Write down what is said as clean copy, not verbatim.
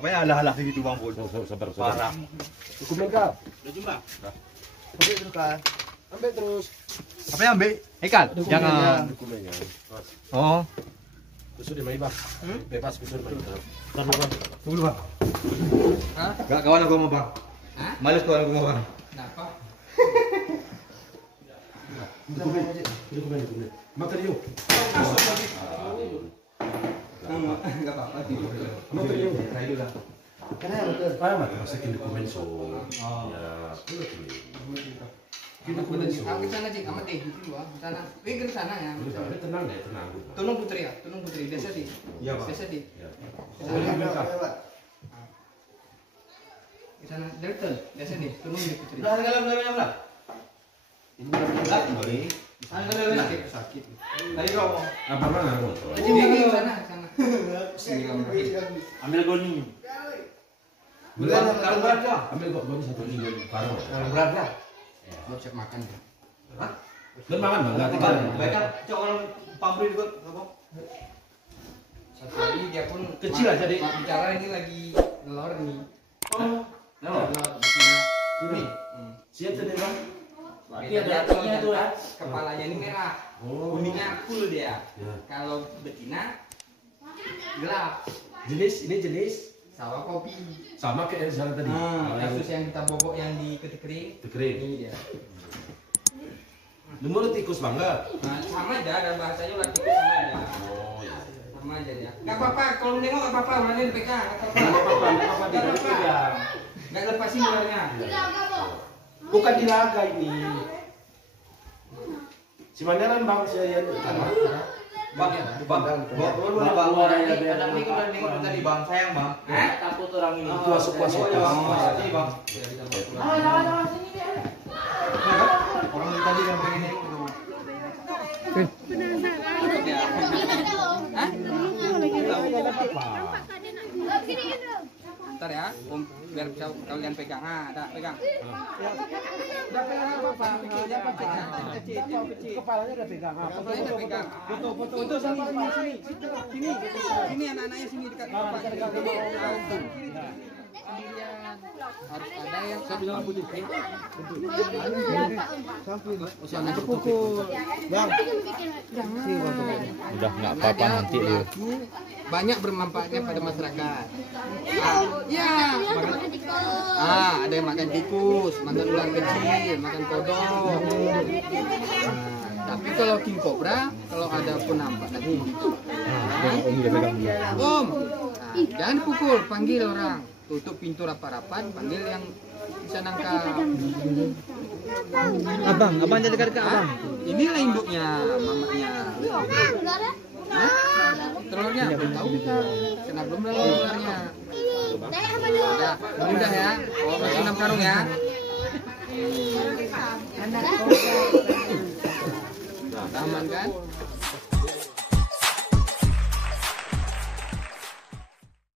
Apa ya alah-alah gitu Bang Pul. Sabar. Parah. Cukup lengkap. Udah jumlah. Ambil terus kan. Ambil terus. Apa yang ambil? Ikan. Jangan. Dokumennya. Oh. Kusur di Bang. Bebas kusur Bang. Tunggu Bang. Hah? Gak kawan aku mau Bang. Hah? Males kawan aku mau Bang. Kenapa? Dokumen. Makan yuk. Enggak apa-apa sih. Makan yuk. Kayak lah. Masukin dokumen so. Ya, Aku ke sana Cik, amat deh gitu loh. Ke sana. Ke sana ya. tenang deh, tenang. Tolong Putri ya, tolong Putri. Biasa di. Iya, Pak. Biasa di. Ya. Ke sana. Delta. Biasa di. Tolong di Putri. Udah dalam lah. Ini berat kembali. Sakit. Tadi kau mau. Apa mana? Cik, ke sana, ke sana. Sini kamu. Ambil goni. Berat. Kalau berat ya. Ambil kok baru satu ini barang. Kalau berat ya. Buat siap makan ya. Hah? Dan makan Bang, enggak tinggal. Baiklah, cok kalau pabrik juga apa? Satu hari dia pun Kecil aja, Dik. bicara ini lagi nelor nih. Oh. Nelor di sini. Sini. Siap tadi Bang. Beda dia tuh ya. Kepalanya ini merah. Oh. Kuningnya full dia. Ya. Kalau betina gelap. Ini jenis Sawah kopi. sama kayak yang sana tadi. Kasus yang kita bobok yang di ketik Kering. ini dia. Menurut tikus Bang enggak? Nah, sama aja dan bahasanya ulah tikus sama aja. Oh iya. Sama aja dia. Enggak apa-apa kalau nengok enggak apa-apa, udah di pegang, enggak Enggak apa-apa. apa-apa, Enggak apa-apa. Enggak lepasin ularnya. Bukan dilaga ini. Si Mandaran Bang saya Bang, bawa anak ini udah tadi Bang, sayang Bang. Takut orang ini. Kuas. Sini Bang. Orang tadi yang pengen ini. Bentar ya, Om, biar kalian pegang. Ada pegang. Udah pegang apa-apa. Kepalanya udah pegang. Kepalanya udah pegang. Foto sama sini. Sini anak-anaknya sini dekat bapak. Harus ada yang saya bilang putih. Usahanya kepukul. Bang. Udah nggak apa-apa nanti dia. Banyak bermanfaatnya pada masyarakat. Ya. Ada yang makan tikus, makan ular kecil, makan kodok. Tapi kalau king cobra, kalau ada penampak tadi. Om, jangan pukul, panggil orang. Tutup pintu rapat-rapat, panggil yang bisa nangkap. Abang jadi dekat abang. Inilah induknya, mamanya. Telurnya belum tahu kita. Kena belum telurnya. Udah ya. Oh, masih 6 karung ya. Aman kan?